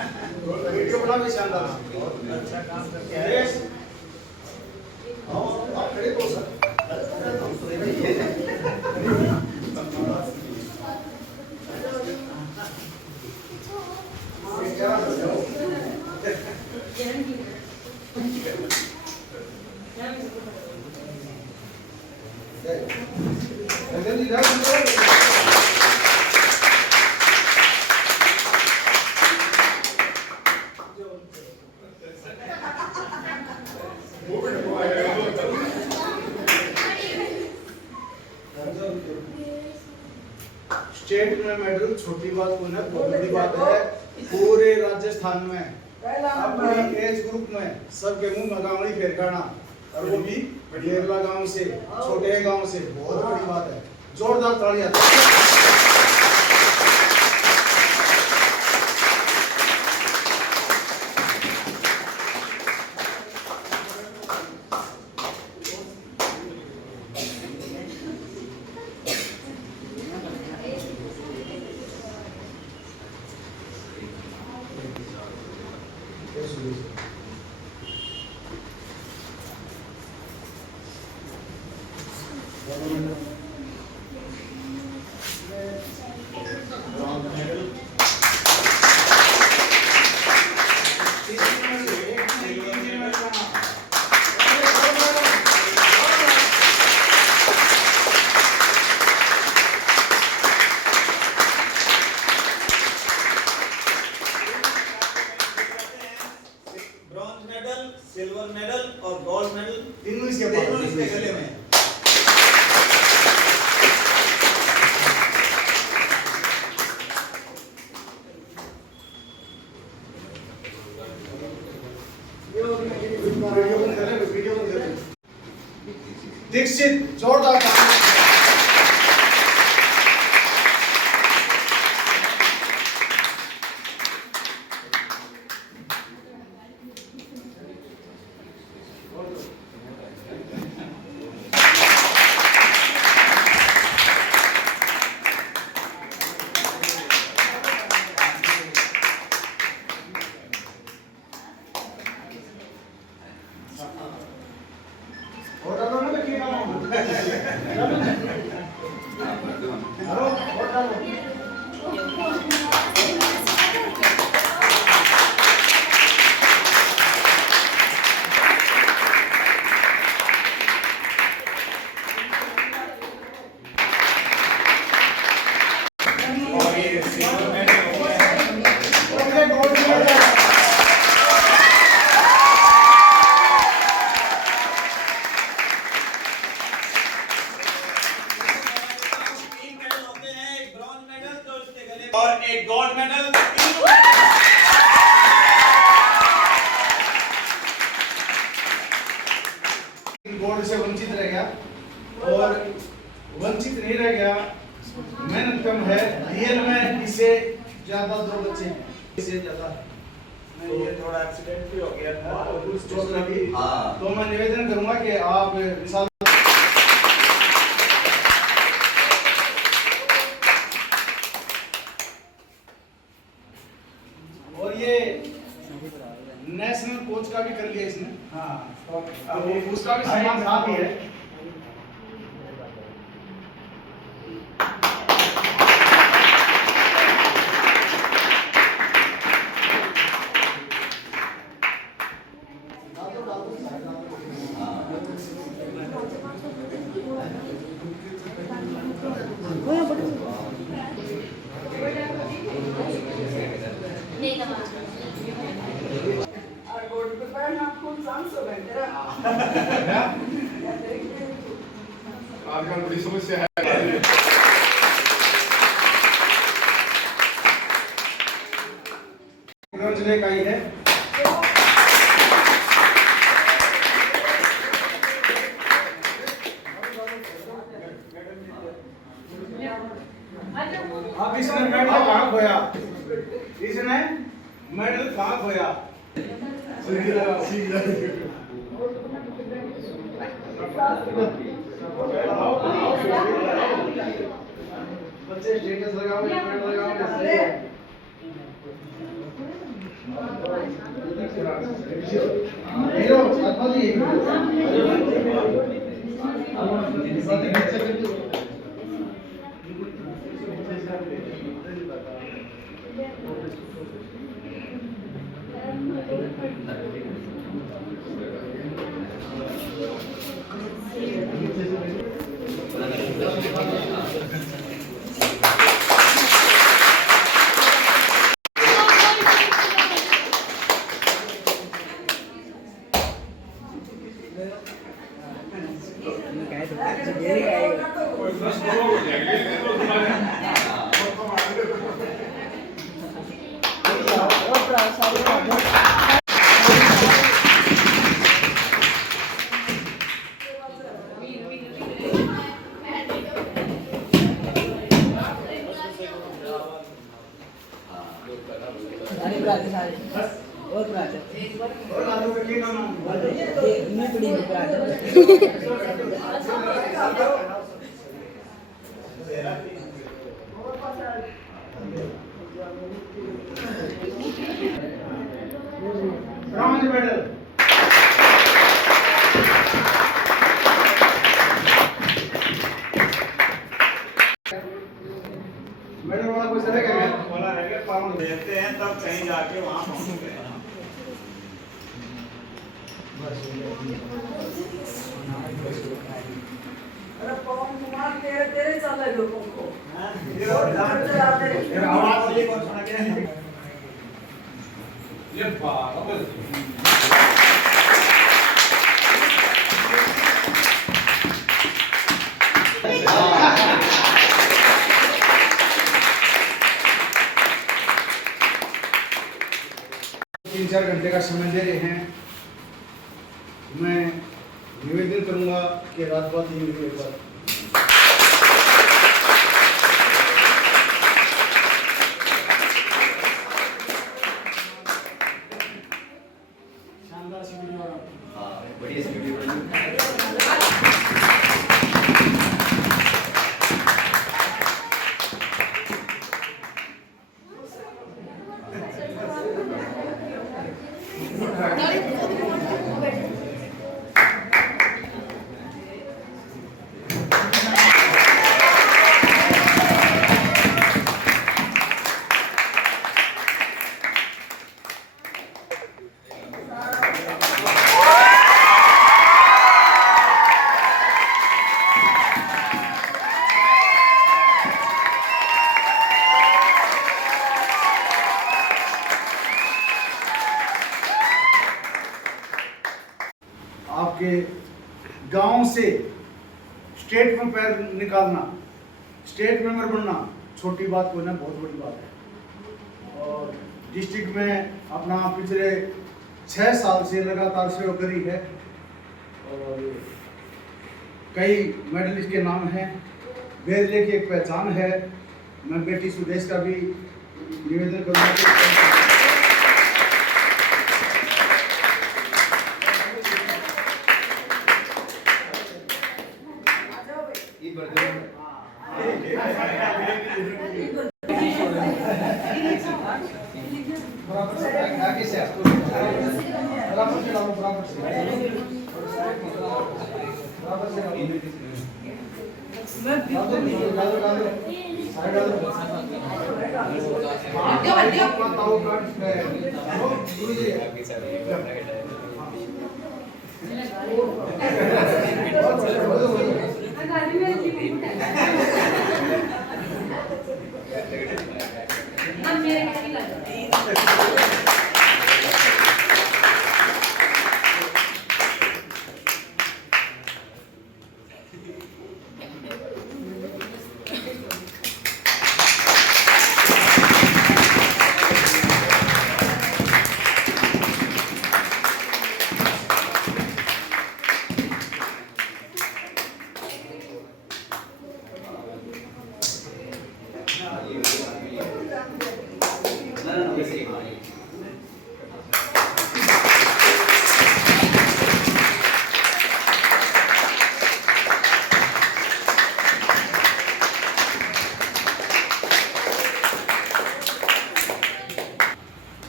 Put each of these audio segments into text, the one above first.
Video बना भी शानदार, अच्छा काम करके आए। आप खड़े हो सर। स्टेट में मेडल छोटी बात को ना, बहुत बड़ी बात है। पूरे राजस्थान में अपनी एज ग्रुप में सबके मुंह में गावड़ी फेरकाना, और वो भी केरला गांव से, छोटे गांव से, बहुत बड़ी बात है। जोरदार तालियां। सिल्वर मेडल और गोल्ड मेडल तीनों इसके गले में। वीडियो बंद कर। दीक्षित जोरदार और एक गोल्ड मेडल। गोल्ड से वंचित रह गया, और वंचित नहीं रह गया, मेहनत कम है। रियल में इसे ज्यादा 2 बच्चे हैं, इसे ज्यादा ये थोड़ा एक्सीडेंट भी हो गया था, चोट लगी। हाँ। तो मैं निवेदन करूंगा कि आप मिसाल और ये नेशनल कोच का भी कर लिया इसने। हाँ, तो उसका भी सम्मान साथ ही है। आजकल बड़ी समस्या है। जिले का ही है। अब इसने मेडल कहाँ खोया? इसने मेडल कहाँ खोया? बच्चे स्टेटस लगाओ, मेडल लगाओ। सारे ब्रादर सारे और ब्रादर और लालू के लिए नाम मैं बड़ी ब्रादर ब्रॉन्ज मेडल मेडल वाला कोई सर है वाला रह गया पाउंड देते हैं तब कहीं जाके वहां पहुंचते हैं। अरे पवन कुमार तेरे तेरे चल रहे लोगों को फिर आवाज ये कौन सुना क्या है? ये बात 3-4 घंटे का समय दे रहे हैं। मैं निवेदन करूंगा कि रात बात ही निकले पर शानदार सी वीडियो बढ़िया सी वीडियो आपके गांव से स्टेट में पैर निकालना, स्टेट मेंबर बनना छोटी बात कोई ना, बहुत बड़ी बात है। और डिस्ट्रिक्ट में अपना पिछले 6 साल से लगातार सेवा करी है और कई मेडलिस्ट के नाम हैं। बेरले की एक पहचान है। मैं बेटी सुदेश का भी निवेदन करूँगा कि बराबर से आगे से आपको बराबर से लाओ, बराबर से डालो डालो साइड डालो बताओ कार्ड्स में गुरु जी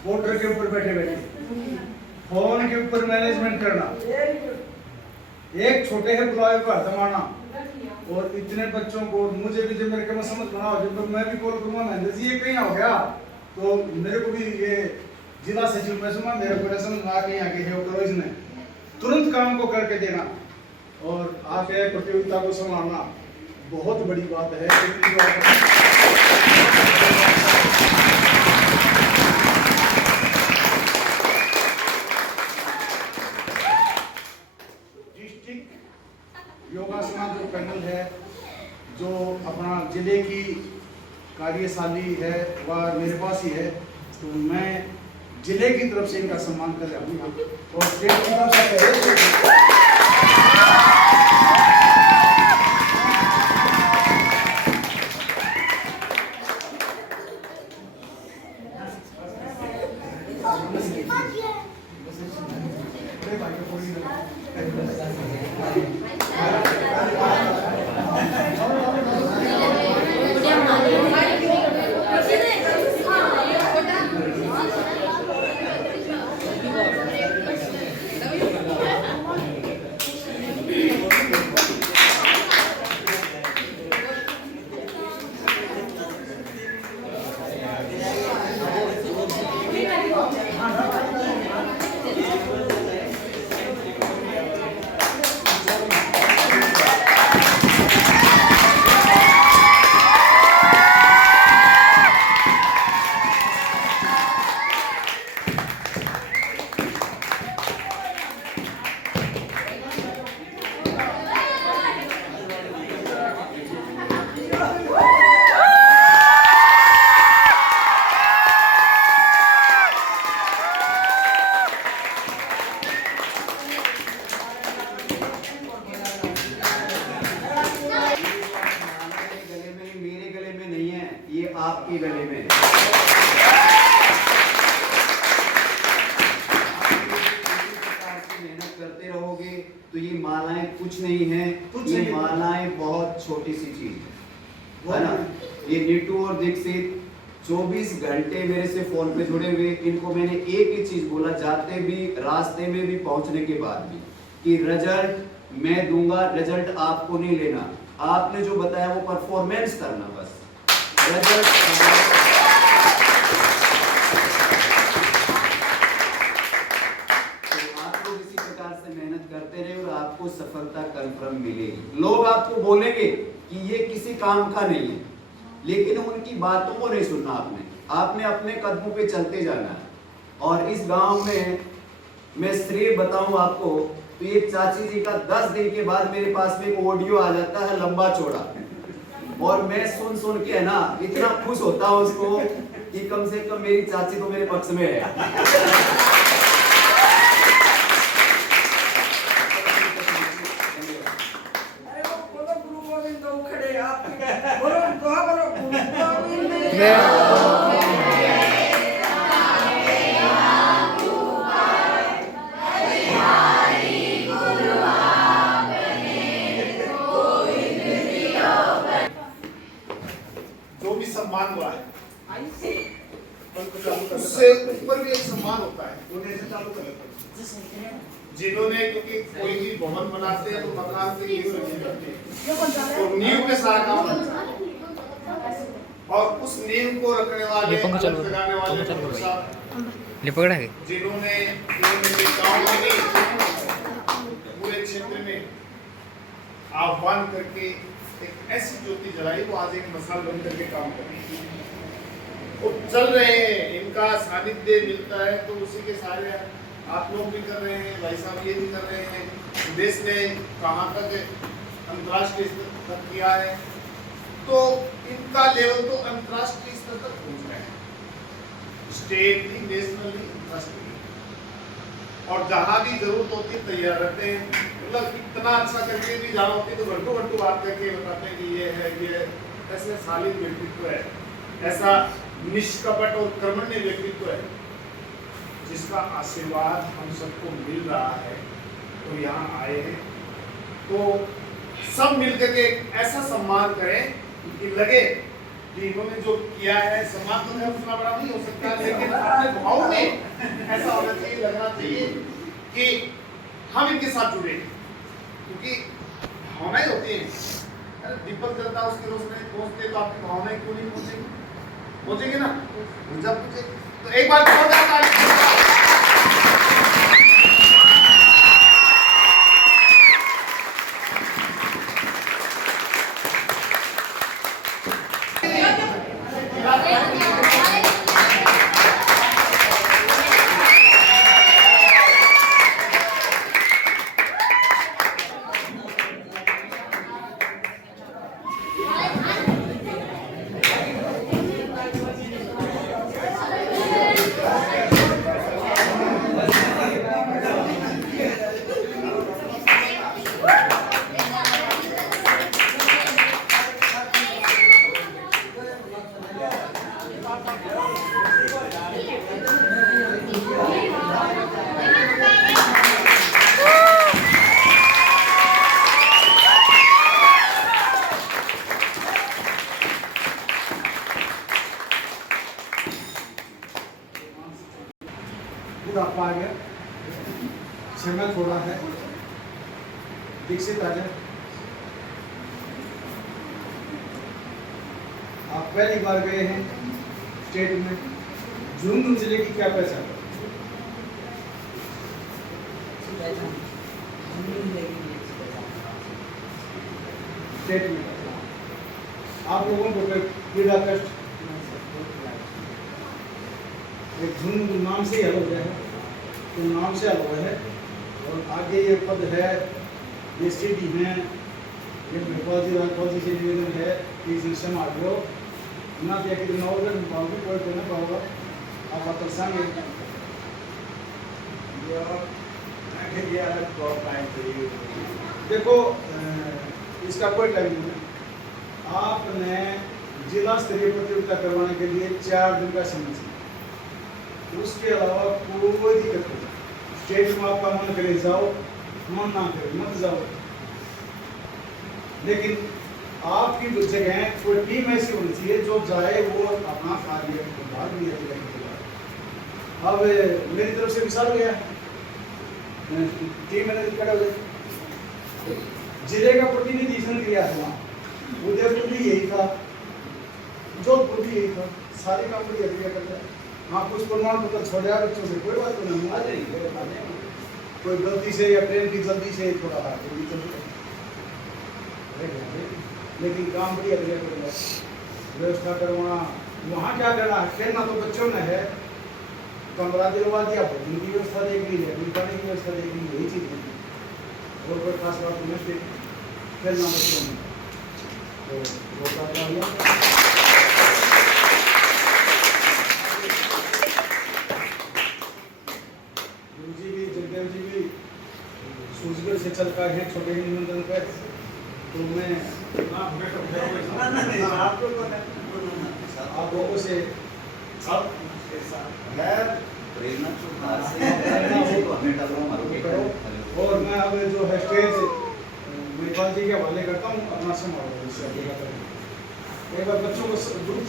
बॉर्डर के ऊपर बैठे बैठे फोन के ऊपर मैनेजमेंट करना, वेरी गुड। एक छोटे एम्प्लॉय को हथमाना और इतने बच्चों को, मुझे भी जब मेरे को समझ बनाओ, जब मैं भी कॉल करूंगा महेंद्र जी ये कहीं हो गया, तो मेरे को भी ये जिला सचिव में सुना, मेरे को समझ में आ के यहाँ के है करो, इसने तुरंत काम को करके देना और आके प्रतियोगिता को संभालना बहुत बड़ी बात है। डिस्ट्रिक्ट योगासन जो पैनल है, जो अपना जिले की कार्यशाली है वह मेरे पास ही है, तो मैं जिले की तरफ से इनका सम्मान कर रहा हूँ और स्टेट की तरफ से आपके गले में मेहनत करते रहोगे तो ये मालाएं कुछ नहीं है, ये मालाएं बहुत छोटी सी चीज है ना। ये नीटू और दीक्षित 24 घंटे मेरे से फोन पे जुड़े हुए, इनको मैंने एक ही चीज बोला जाते भी रास्ते में भी पहुंचने के बाद भी कि रिजल्ट मैं दूंगा, रिजल्ट आपको नहीं लेना, आपने जो बताया वो परफॉर्मेंस करना बस। रिजल्ट तो आप लोग इसी प्रकार से मेहनत करते रहे और आपको सफलता कंफर्म मिलेगी। लोग आपको बोलेंगे कि ये किसी काम का नहीं है, लेकिन उनकी बातों को नहीं सुनना आपने अपने कदमों पे चलते जाना है। और इस गांव में मैं श्रेय बताऊं आपको तो ये चाची जी का 10 दिन के बाद मेरे पास में एक ऑडियो आ जाता है लंबा चौड़ा, और मैं सुन के है ना इतना खुश होता हूं उसको कि कम से कम मेरी चाची तो मेरे पक्ष में है। जो भी सम्मान हुआ है उससे ऊपर भी एक सम्मान होता है जिन्होंने, क्योंकि कोई भी भवन बनाते हैं तो मकान से नींव रखी जाती है तो नींव में सारा काम बनता है, और उस नींव को रखने वाले लगाने वाले जिन्होंने गाँव में नहीं पूरे क्षेत्र में आह्वान करके एक ऐसी ज्योति जलाई वो आज एक मसाल बन करके काम कर रही है, वो चल रहे हैं, इनका सानिध्य मिलता है तो उसी के सारे आप लोग भी कर रहे हैं, भाई साहब ये भी कर रहे हैं। देश ने कहाँ तक अंतर्राष्ट्रीय स्तर तक किया है, तो इनका लेवल तो अंतर्राष्ट्रीय स्तर तक पहुंच गया है, स्टेटली, नेशनली, राष्ट्रीय, और जहाँ भी जरूरत होती तैयार रहते हैं। मतलब इतना अच्छा करके भी जहाँ होती तो घंटों बात करके बताते हैं कि ये है, ये ऐसे शालीन व्यक्तित्व है, ऐसा निष्कपट और कर्मण्य व्यक्तित्व है जिसका आशीर्वाद हम सबको मिल रहा है। तो यहाँ आए हैं तो सब मिलकर के एक ऐसा सम्मान करें कि लगे कि इन्होंने जो किया है सम्मान तो उतना बड़ा नहीं हो सकता, लेकिन अपने भाव में ऐसा होना चाहिए, लगना चाहिए कि हम इनके साथ जुड़े, क्योंकि भावनाएं होती हैं। अरे दीपक जलता उसकी रोशनी पहुंचते तो आपकी भावनाएं क्यों नहीं पहुंचेगी? पहुंचेगी ना जब पहुंचेगी। तो एक बार जोरदार ताली। बुढ़ापा आ गया, समय थोड़ा है, विकसित आ जाए। आप पहली बार गए हैं स्टेट में, झुंझुनू जिले की क्या पहचान? स्टेट में आप लोगों को कोई पीड़ा कष्ट एक झुंझुनू नाम से ही हल हो गया है, तो नाम से हल हुआ है। और आगे ये पद है, ये सीढ़ी है, ये राज्यपाल जी से निवेदन है कि इसे संभाल लो ना, दिया कि नौकर भी कोई तो ना पाओगा आप अतर संगे देखो इसका कोई टाइम नहीं है। आपने जिला स्तरीय प्रतियोगिता करवाने के लिए 4 दिन का समय चाहिए, उसके अलावा कोई दिक्कत नहीं। स्टेज में आपका मन करे जाओ, मन ना करे मत जाओ, लेकिन आपकी जगह कोई टीम ऐसी होनी चाहिए जो जाए, वो अपना कार्य भाग लिया। अब मेरी तरफ से मिसाल गया, टीम मैनेजर खड़े हो गए, जिले का प्रतिनिधि चुन लिया था, उदयपुर भी यही था, जोधपुर भी यही था, सारे काम को यही करता है। हाँ कुछ प्रमाण पत्र छोड़ा बच्चों से कोई बात नहीं, आ जाएगी कोई गलती से या ट्रेन की जल्दी से थोड़ा लेकिन काम बढ़िया करेगा, व्यवस्था करवाना। वहाँ क्या करना है, कहना तो बच्चों ने है, कमरा दिलवा दिया, भोजन की व्यवस्था देख ली है, खाने की व्यवस्था देख ली, यही चीज़ है। और कोई खास बात नहीं है, खेलना बच्चों ने तो वो करता हुआ। सूरजगढ़ से चल कर है छोटे ही निमंत्रण पर, तो मैं आप लोगों से सब प्रेरणा और मैं अब जो है स्टेज महिपाल जी के हवाले करता हूँ, अपना समारोह एक बार बच्चों को ग्रुप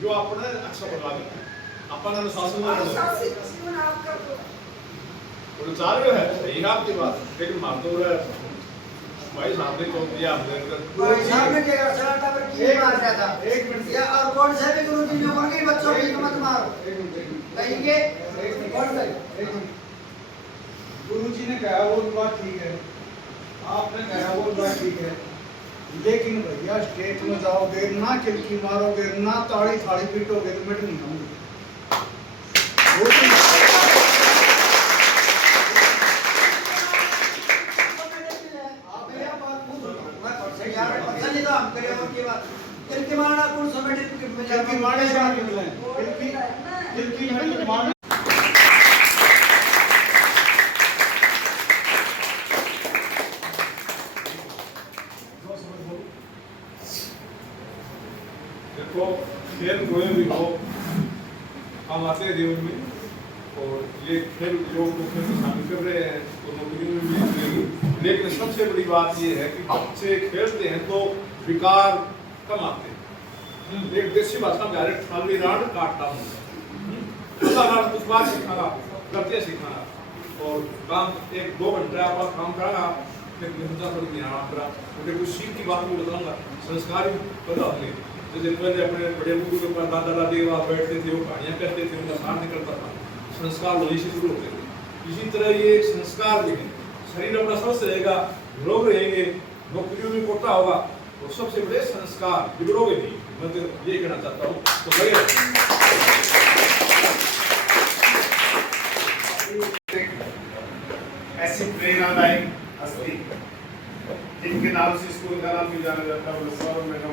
जो अपने अच्छा बता देते हैं अपन अनुशासन में और चार जो है सही है आपकी बात, लेकिन मानदो है भाई सामने तो दिया हमने भाई साहब ने क्या सराटा पर किए मार दिया था। एक मिनट या और कौन से भी गुरुजी ने बोल के बच्चों की मत मारो कहेंगे कौन से गुरुजी ने कहा वो बात ठीक है, आपने कहा वो बात ठीक है, लेकिन भैया स्टेट में जाओगे ना किलकी मारोगे ना ताड़ी थाड़ी पीटोगे तो मिट नहीं होंगे। किलकी मारना कौन सा किलकी मारने से निकले जिनकी मेहनत मान देखो खेल कोई भी हो हम आते हैं जीवन में और ये खेल योग को खेल में शामिल कर रहे हैं तो नौकरियों में भी मिलेगी। लेकिन सबसे बड़ी बात ये है कि बच्चे खेलते हैं तो विकार कम आते हैं। एक देसी भाषा में डायरेक्ट खाली राड काटता हूँ कुछ बात सिखाना करते सिखाना और काम 1-2 घंटे आप काम कराना फिर थोड़ी ध्यान करा मुझे कुछ सीख की बात को बताऊंगा संस्कार पैदा होंगे। जैसे पहले अपने बड़े बुजुर्ग के पास दादा दादी के पास बैठते थे वो कहानियाँ करते थे उनका साथ निकलता था संस्कार वहीं से शुरू होते थे। इसी तरह ये संस्कार भी है शरीर अपना स्वस्थ रहेगा रोग रहेंगे नौकरियों में कोटा होगा तो सबसे बड़े संस्कार बिगड़ोगे नहीं मैं तो ये कहना चाहता हूँ। तो ऐसी प्रेरणादायक हस्ती जिनके नाम से स्कूल का नाम भी जाना जाता है वो सौरभ मैडम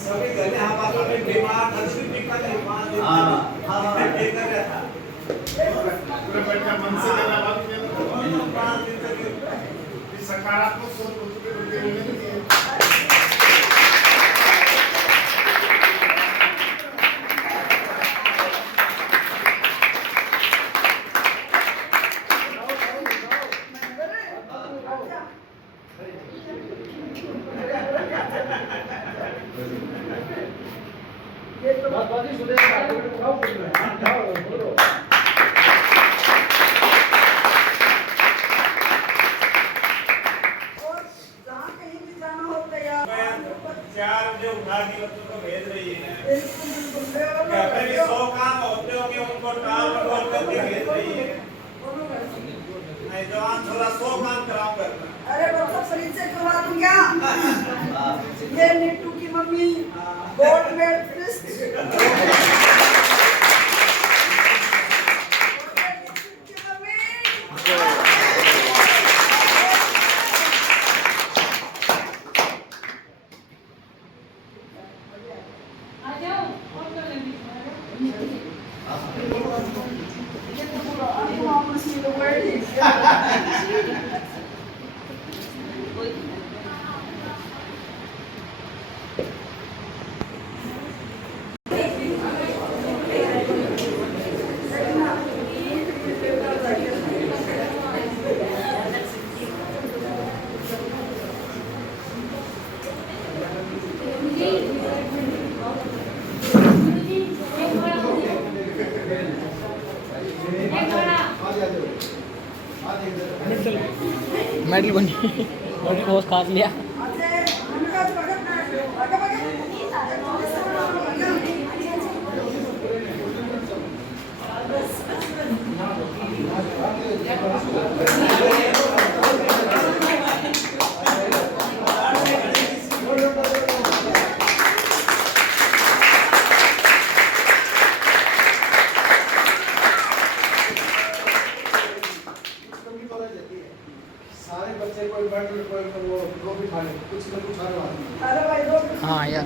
सभी घर में आप आपने बीमार हंसी दिक्कत है पूरे बैठा मन से करना बात सकारात्मक सोच जो उठा के बच्चों को भेज रही है घर में 100 काम होते होंगे उनको टाल मटोल करके भेज रही है नहीं जवान थोड़ा 100 काम कराओ करना। अरे बच्चा शरीर से करवा दूं क्या ये निट्टू की मम्मी गोल्ड मेडलिस्ट मेडल बनी मेडल को काट लिया। सारे बच्चे कोई बैठ कोई वो ट्रॉफी खा ले कुछ न कुछ आने वाला। अरे भाई दो हाँ यार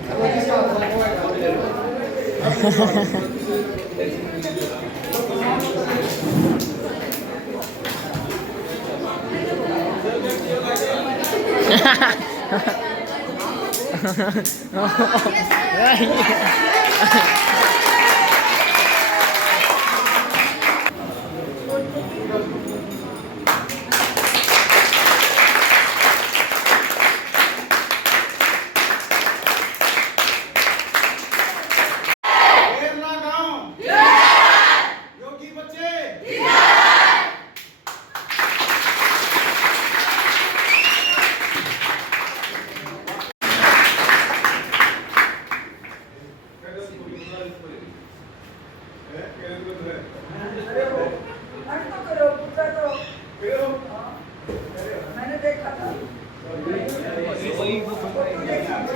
केरला गांव योगी बच्चे देखा था फोटो देखा था।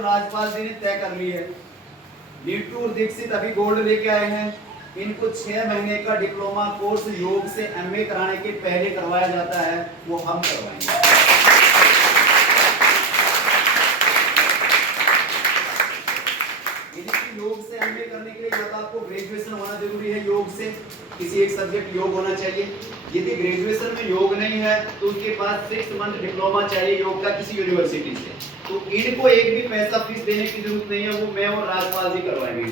राजपाल जी ने तय कर ली है। नीटू और दीक्षित अभी गोल्ड लेके आए हैं। इनको 6 महीने का डिप्लोमा कोर्स योग से एमए कराने के पहले करवाया जाता है, वो हम करवाएंगे। योग से एमए करने के लिए या तो आपको ग्रेजुएशन होना जरूरी है, योग से किसी एक सब्जेक्ट योग होना चाहिए। यदि ग्रेजुएशन में योग नहीं है तो उसके पास 6 मंथ डिप्लोमा चाहिए योग का किसी यूनिवर्सिटी से। तो इनको एक भी पैसा फीस देने की जरूरत नहीं है, वो मैं और राजपाल जी करवाएंगे।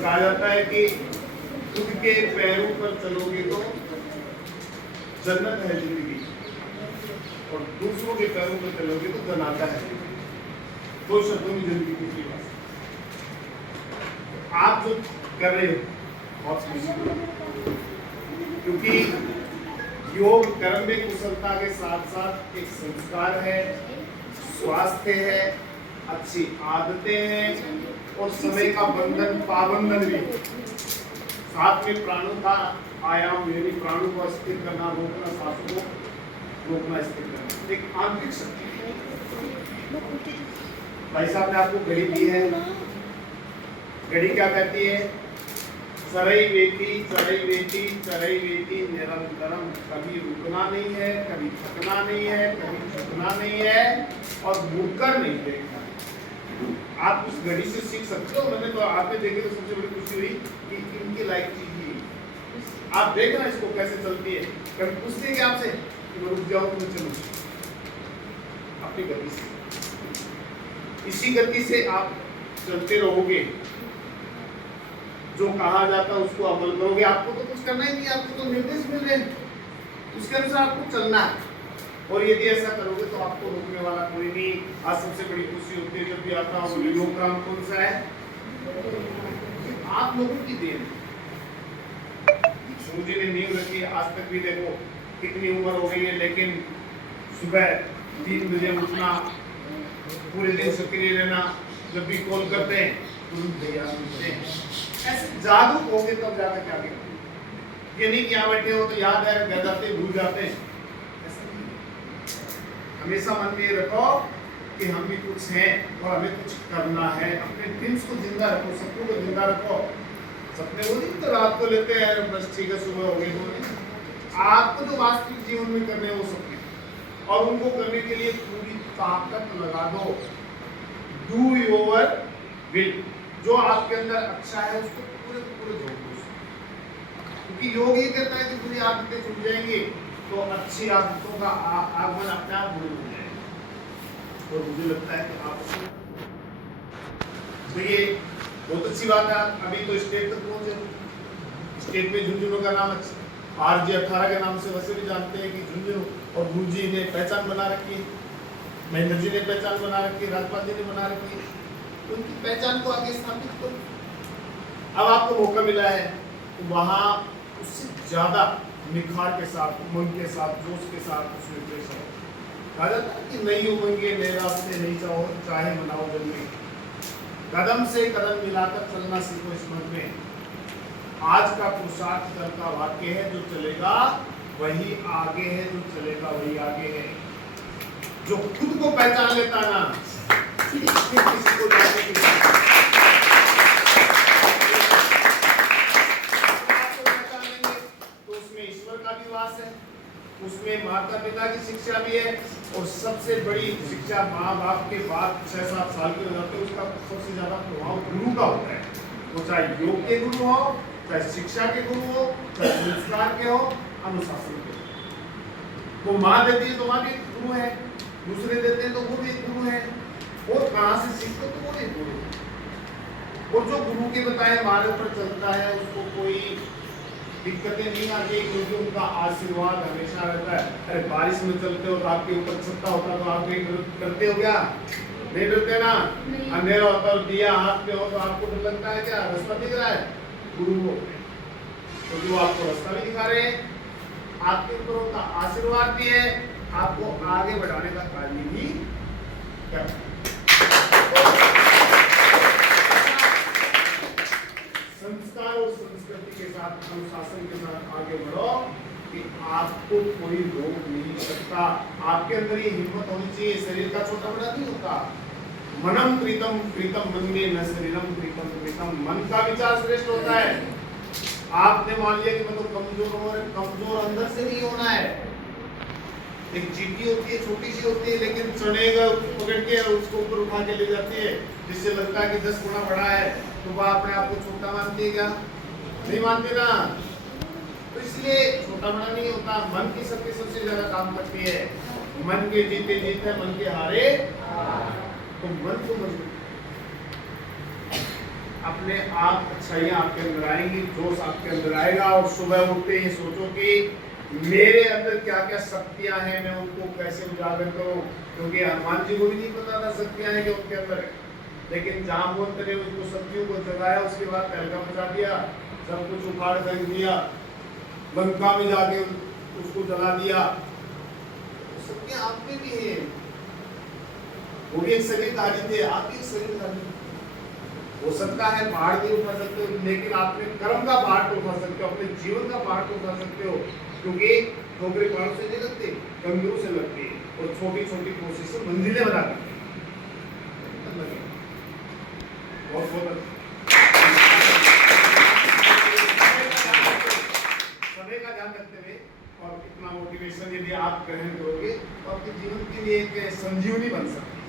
कहा जाता है कि खुद के पैरों पर चलोगे तो जन्नत है जिंदगी, और दूसरों के पैरों पर चलोगे तो जनाता है। दो शब्दों में जिंदगी की बात। आप जो कर रहे हो बहुत खुशी, क्योंकि योग कर्म में कुशलता के साथ साथ एक संस्कार है, स्वास्थ्य है, अच्छी आदतें हैं और समय का बंधन पाबंधन भी। साथ में प्राणों का आयाम, यानी प्राणों को स्थिर करना, रोकना, सांसों को रोकना, स्थिर करना, एक आंतरिक शक्ति है। भाई साहब ने आपको घड़ी दी है। घड़ी क्या कहती है? चरई वेटी चरई वेटी चरई वेटी निरंतरम। कभी रुकना नहीं है, कभी थकना नहीं है, कभी झुकना नहीं है और मुड़कर नहीं देखना। आप उस घड़ी से सीख सकते हो। मैंने तो आपने देखे तो सबसे बड़ी खुशी हुई कि इनकी लाइक चीज ही आप देखना इसको कैसे चलती है। कभी पूछते कि आपसे कि मैं रुक जाऊं तो चलो, अपनी गति से, इसी गति से आप चलते रहोगे। जो कहा जाता है उसको अमल करोगे। आपको तो कुछ करना ही नहीं, आपको तो निर्देश मिल रहे हैं, उसके अनुसार आपको चलना है। और यदि ऐसा करोगे तो आपको रोकने वाला कोई नहीं। आज सबसे बड़ी खुशी होती है जब भी आता हूँ, योगराम कौन सा है? आप लोगों की देन। गुरु जी ने नींव रखी, आज तक भी देखो कितनी उम्र हो गई है, लेकिन सुबह 3 बजे उठना, पूरे दिन सक्रिय रहना, जब भी कॉल करते हैं तुरंत तैयार होते हैं। ऐसे जागरूक होंगे तब जाकर क्या करेंगे। ये नहीं कि यहाँ बैठे हो तो याद है, घर जाते भूल जाते हैं। हमेशा मन में रखो कि हम भी कुछ हैं और हमें कुछ करना है। अपने ड्रीम्स को जिंदा रखो, सपनों को जिंदा रखो। सपने वो नहीं तो रात को लेते हैं, बस ठीक है सुबह हो गई तो। आपको जो वास्तविक जीवन में करने हैं वो सपने, और उनको करने के लिए पूरी ताकत लगा दो। Do your will. जो आपके अंदर अच्छा है उसको पूरे पूरे झोंक दो। क्योंकि योग ये कहता है कि पूरी आदतें छूट जाएंगी तो अच्छी आदतों का आगमन अपने आप हो जाएगा। और मुझे लगता है कि आप तो ये बहुत अच्छी बात है। अभी तो स्टेट तक पहुंचे, स्टेट में झुंझुनू का नाम RJ 18 के नाम से वैसे भी जानते हैं कि झुंझुनू, और गुरु जी ने पहचान बना रखी है। महेंद्र जी ने पहचान बना रखी, राजपाल जी ने बना रखी, उनकी पहचान को आगे स्थापित करो। अब आपको मौका मिला है वहां उससे ज्यादा निखार के साथ, उमंग के साथ, जोश के साथ उसमें पेश आओ। कहा जाता है कि नई उमंगे नए रास्ते नहीं चाहे बनाओ जल्दी, कदम से कदम मिलाकर चलना सीखो इस मन में। आज का पुरुषार्थ कल का वाक्य है, जो चलेगा वही आगे है, जो चलेगा वही आगे है। जो खुद को पहचान लेता ना, किसी को जानने की पहचान लेंगे तो उसमें ईश्वर का भी वास है, उसमें माता पिता की शिक्षा भी है, और सबसे बड़ी शिक्षा माँ बाप के बाद 6-7 साल के हो जाते हैं, उसका सबसे ज्यादा प्रभाव गुरु का होता है। वो चाहे योग के गुरु हो, चाहे शिक्षा के गुरु हो, चाहे संस्कार के हो, अनुशासन के हो। वो माँ देती है तो माँ भी गुरु है, दूसरे देते हैं तो वो भी गुरु है, और कहाँ से सीखते तो वो भी गुरु है। और जो गुरु के बताए हमारे ऊपर चलता है उसको कोई दिक्कतें नहीं आती, क्योंकि उनका आशीर्वाद हमेशा रहता है। अरे बारिश में चलते हो तो आपके ऊपर छत्ता होता तो आप नहीं करते हो क्या? नहीं डरते ना? अंधेरा होता और दिया हाथ पे हो तो आपको डर लगता है क्या? रास्ता दिख रहा है? गुरु हो, क्योंकि वो आपको रास्ता भी दिखा रहे हैं, आपके ऊपर उनका आशीर्वाद भी है, आपको आगे बढ़ाने का कार्य भी कर रहे हैं। संस्कार और संस्कृति के साथ, अनुशासन के साथ आगे बढ़ो कि आपको कोई रोक नहीं सकता। आपके अंदर ये हिम्मत होनी चाहिए, शरीर का छोटा बड़ा नहीं होता। मनम प्रीतम प्रीतम मन में न शरीरम प्रीतम प्रीतम, मन का विचार श्रेष्ठ होता है। आपने मान लिया कि मैं तो कमजोर हूं, कमजोर अंदर से नहीं होना है। एक चींटी होती है, छोटी सी होती है, लेकिन चने का पकड़ के उसको ऊपर उठा के ले जाती है, जिससे लगता है कि 10 गुना बड़ा है, तो वह अपने आप को छोटा मानती है क्या? नहीं मानती ना। तो इसलिए छोटा बड़ा नहीं होता, मन की सबसे ज्यादा काम करती है। मन के जीते जीत है, मन के हारे। तो मन को मजबूत, अपने आप अच्छाइयां आपके अंदर आएंगी, जोश आपके अंदर आएगा, और सुबह उठते ही सोचो कि मेरे अंदर क्या क्या शक्तियां हैं, मैं उनको कैसे उजागर करूं। क्योंकि हनुमान जी को भी नहीं पता था शक्तियां हैं कि उनके अंदर है, लेकिन जामवंत ने उसको शक्तियों को जगाया, उसके बाद तहलका मचा दिया, सब कुछ उखाड़ फेंक दिया, लंका में जाके उसको जला दिया। शक्तियां आप में भी है, वो भी एक शरीरधारी थे, आप भी एक शरीरधारी। हो सकता है पहाड़ नहीं उठा सकते हो, लेकिन आपने कर्म का पहाड़ तो उठा सकते हो, अपने जीवन का पहाड़ तो उठा सकते हो, क्योंकि ठोकरें पहाड़ों से नहीं लगती, कंधों से लगती है, और छोटी छोटी कोशिश से मंजिलें बनाती है। बहुत बहुत समय का ध्यान रखते हुए और इतना मोटिवेशन यदि आप ग्रहण करोगे तो आपके जीवन के लिए एक संजीवनी बन सकती है।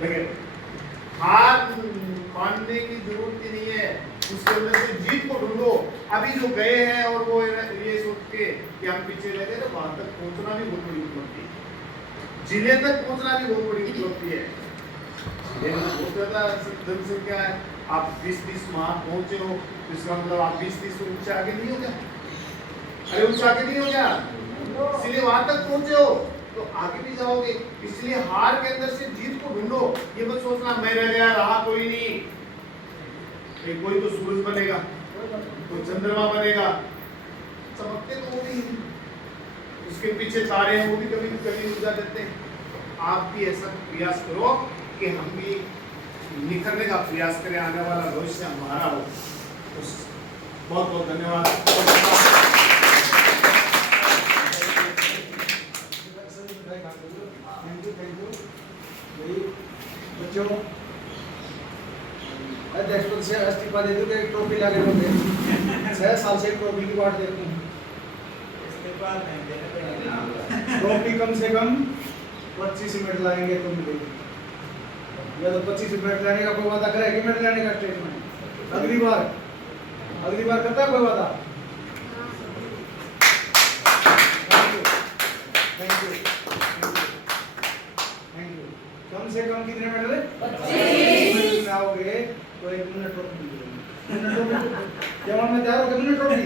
लेकिन हार मानने की जरूरत ही नहीं है, उसके अंदर से जीत को ढूंढो। अभी जो गए हैं और वो ये सोच के कि हम पीछे रह गए, तो वहां तक पहुंचना भी बहुत बड़ी उपलब्धि है, जिले तक पहुंचना भी बहुत बड़ी उपलब्धि है। बहुत ज्यादा जनसंख्या है, आप 20-30 वहां पहुंचे हो, इसका मतलब आप 20-30 ऊंचे आगे नहीं हो क्या? अरे ऊंचे आगे नहीं हो क्या? इसलिए वहां तक पहुंचे हो तो आगे भी जाओगे। इसलिए हार के अंदर से जीत को ढूंढो। ये मत सोचना मैं रह गया, रहा कोई नहीं। कोई तो सूरज बनेगा, कोई चंद्रमा बनेगा, चमकते तो वो भी, उसके पीछे तारे हैं, वो भी कभी कभी ऊर्जा देते हैं। आप भी ऐसा प्रयास करो कि हम भी निखरने का प्रयास करें, आने वाला भविष्य हमारा हो। बहुत बहुत धन्यवाद। थैंक यू बच्चों, अध्यक्ष पद से इस्तीफा दे दूंगा, एक ट्रॉफी ला के दोगे। 6 साल से ट्रॉफी की बात देते हैं, ट्रॉफी कम से कम 25 मिनट लाएंगे तो मिलेगी, या तो 25 मिनट लाने का कोई वादा करे कि मिनट लाने का स्टेज में अगली बार करता है कोई वादा? Thank you. कम से कम कितने मिनट है? 25 मिनट में आओगे तो 1 मिनट ट्रॉफी मिलेगी। जवान में तैयार हो गए? मिनट ट्रॉफी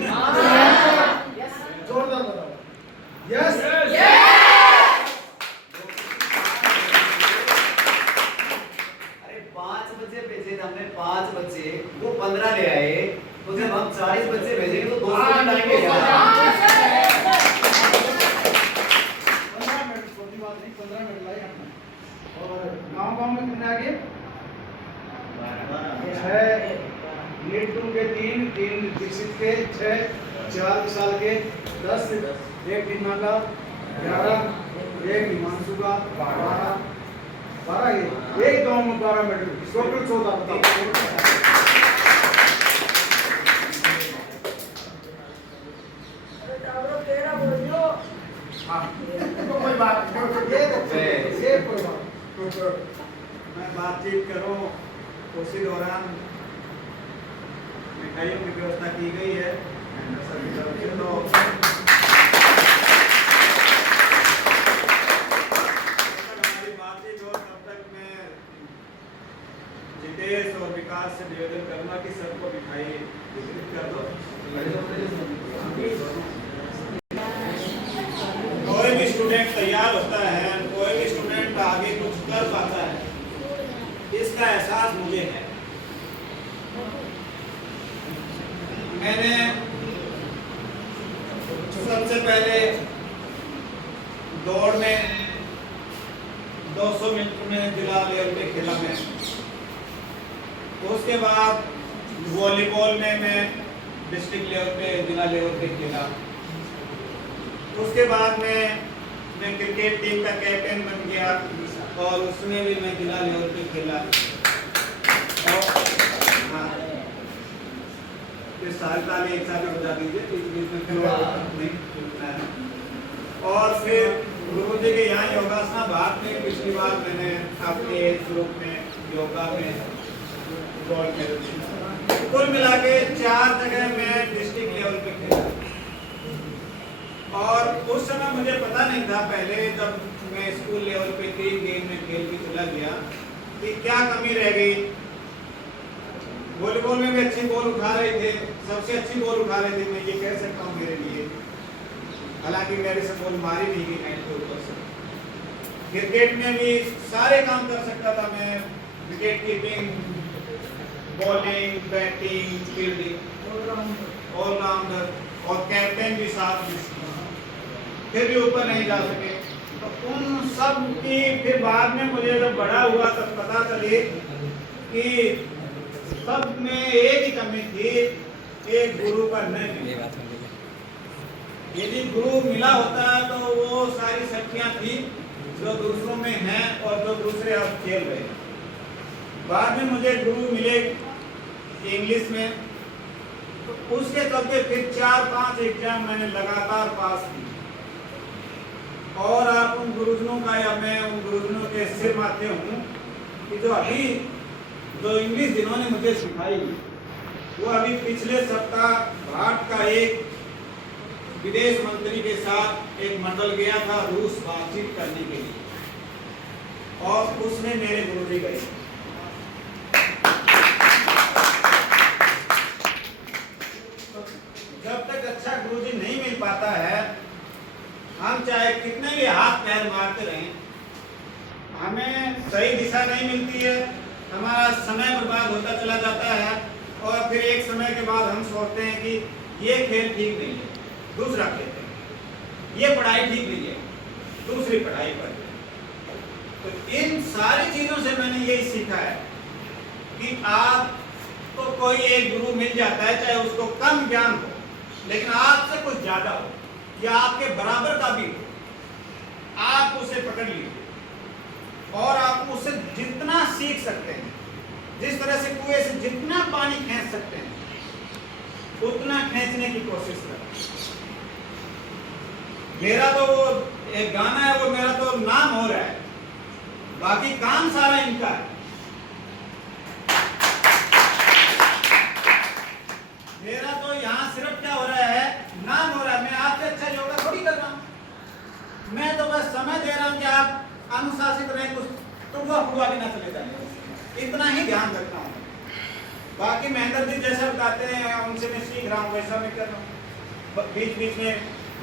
जोरदार बताओ। यस आपने 5 बच्चे, वो 15 ले आए, तो जब हम 40 बच्चे भेजेंगे तो 200 मिनट आएंगे यार। 15 मिनट छोटी बात नहीं, 15 मिनट लाए हमने। और गांव में कितने आ गए? 6 नीट 2 के 3 दीक्षित के 6 4 साल के 10 एक टीना का 11 एक हिमांशु का 12 एक गांव में 12 मिनट टोटल 14 बताओ। तेरा बोलो कोई बात ये कोई बात मैं बातचीत करूं, उसी दौरान मिठाइयों की व्यवस्था की गई है सभी तरफ से। तो हमारी बातचीत हो तब तक मैं जितेश और विकास से निवेदन करूंगा कि सबको मिठाई वितरित कर दो। कोई भी स्टूडेंट तैयार होता है, कोई भी स्टूडेंट आगे कुछ कर पाता है, इसका एहसास मुझे है। मैंने सबसे पहले दौड़ में 200 मीटर में जिला लेवल पे खेला मैं। उसके बाद वॉलीबॉल में मैं डिस्ट्रिक्ट लेवल पे जिला लेवल पे खेला। उसके बाद मैं क्रिकेट टीम का कैप्टन बन गया और उसमें भी मैं जिला लेवल पे खेला। और हाँ, सारी ताली एक साथ हो जाती है, बीच में फिर नहीं टूटना है। और फिर गुरु जी के यहाँ योगासना भारत में पिछली बार मैंने अपने एज ग्रुप में योगा में गोल्ड मेडल जीता। कुल मिला के 4 जगह मैं डिस्ट्रिक्ट लेवल पे खेला। और उस समय मुझे पता नहीं था पहले, जब मैं स्कूल लेवल पे 3 गेम में खेल के चला गया, कि क्या कमी रह गई। वॉलीबॉल में भी अच्छी बॉल उठा रहे थे, सबसे अच्छी बॉल उठा रहे थे, मैं ये कह सकता हूँ मेरे लिए। हालांकि मेरे से बॉल मारी नहीं गई 9 के ऊपर से। क्रिकेट में भी सारे काम कर सकता था मैं, wicket keeping, bowling, batting, fielding, allrounder, और कैप्टन भी साथ में, फिर भी ऊपर नहीं जा सके। तो उन सब की फिर बाद में मुझे जब बड़ा हुआ तब पता चले कि सब में एक ही कमी थी, एक गुरु का नहीं मिला। यदि गुरु मिला होता तो वो सारी शक्तियां थी जो दूसरों में हैं और जो दूसरे अब खेल रहे हैं। बाद में मुझे गुरु मिले इंग्लिश में, तो उसके चलते फिर 4-5 एग्जाम मैंने लगातार पास की। और आप उन गुरुजनों का या मैं उन गुरुजनों के सिर माथे हूँ कि जो अभी जो इंग्लिश जिन्होंने मुझे सिखाई, वो अभी पिछले सप्ताह भारत का एक विदेश मंत्री के साथ एक मंडल गया था रूस बातचीत करने के लिए, और उसमें मेरे गुरुजी गए। जब तक अच्छा गुरुजी नहीं मिल पाता है, हम चाहे कितने भी हाथ पैर मारते रहें, हमें सही दिशा नहीं मिलती है, हमारा समय बर्बाद होता चला जाता है। और फिर एक समय के बाद हम सोचते हैं कि ये खेल ठीक नहीं है, दूसरा खेलते हैं, ये पढ़ाई ठीक नहीं है, दूसरी पढ़ाई पढ़ते हैं। तो इन सारी चीजों से मैंने यही सीखा है कि आपको कोई एक गुरु मिल जाता है, चाहे उसको कम ज्ञान हो, लेकिन आपसे कुछ ज्यादा हो या आपके बराबर का भी हो, आप उसे पकड़ लीजिए और आप उससे जितना सीख सकते हैं, जिस तरह से कुएं से जितना पानी खींच सकते हैं उतना खींचने की कोशिश करें। मेरा तो वो एक गाना है, वो मेरा तो नाम हो रहा है, बाकी काम सारा इनका है। मेरा तो यहाँ सिर्फ क्या हो रहा है, नाम हो रहा है। मैं आपसे अच्छा योगा थोड़ी कर रहा हूँ, मैं तो बस समय दे रहा हूँ कि आप अनुशासित रहें, कुछ टुकड़ा फुकड़ा भी ना चले जाए, इतना ही ध्यान रखता हूँ। बाकी महेंद्र जी जैसा बताते हैं उनसे मैं सीख रहा हूँ, वैसा मैं कर रहा हूँ। बीच बीच में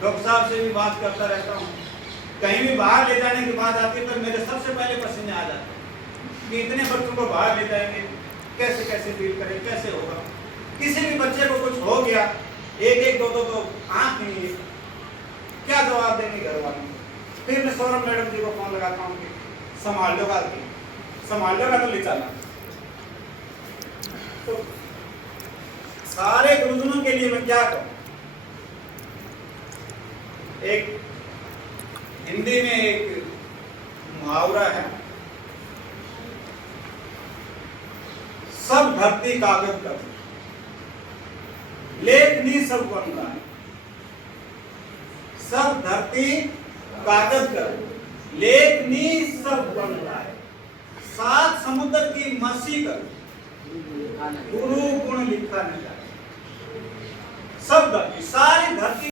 डॉक्टर साहब से भी बात करता रहता हूँ। कहीं भी बाहर ले जाने की बात आती है तो मेरे सबसे पहले पसीने आ जाते हैं कि इतने बच्चों को बाहर ले जाएंगे, कैसे कैसे डील करें, कैसे होगा। किसी भी बच्चे को कुछ हो गया, एक एक दो दो तो आंख नहीं है, क्या जवाब देंगे घर वालों को। फिर मैं सौरभ मैडम जी को फोन लगाता हूँ कि संभाल लो तो ले चलना। तो सारे गुरुजनों के लिए मैं क्या कहूँ, एक हिंदी में एक मुहावरा है, सब धरती कागज कर लेखनी सब बन रहा है। सब धरती कागज कर लेखनी सब बन रहा है। सात समुद्र की मसी कर गुरु गुण लिखा नहीं जाए। सब धरती, सारी धरती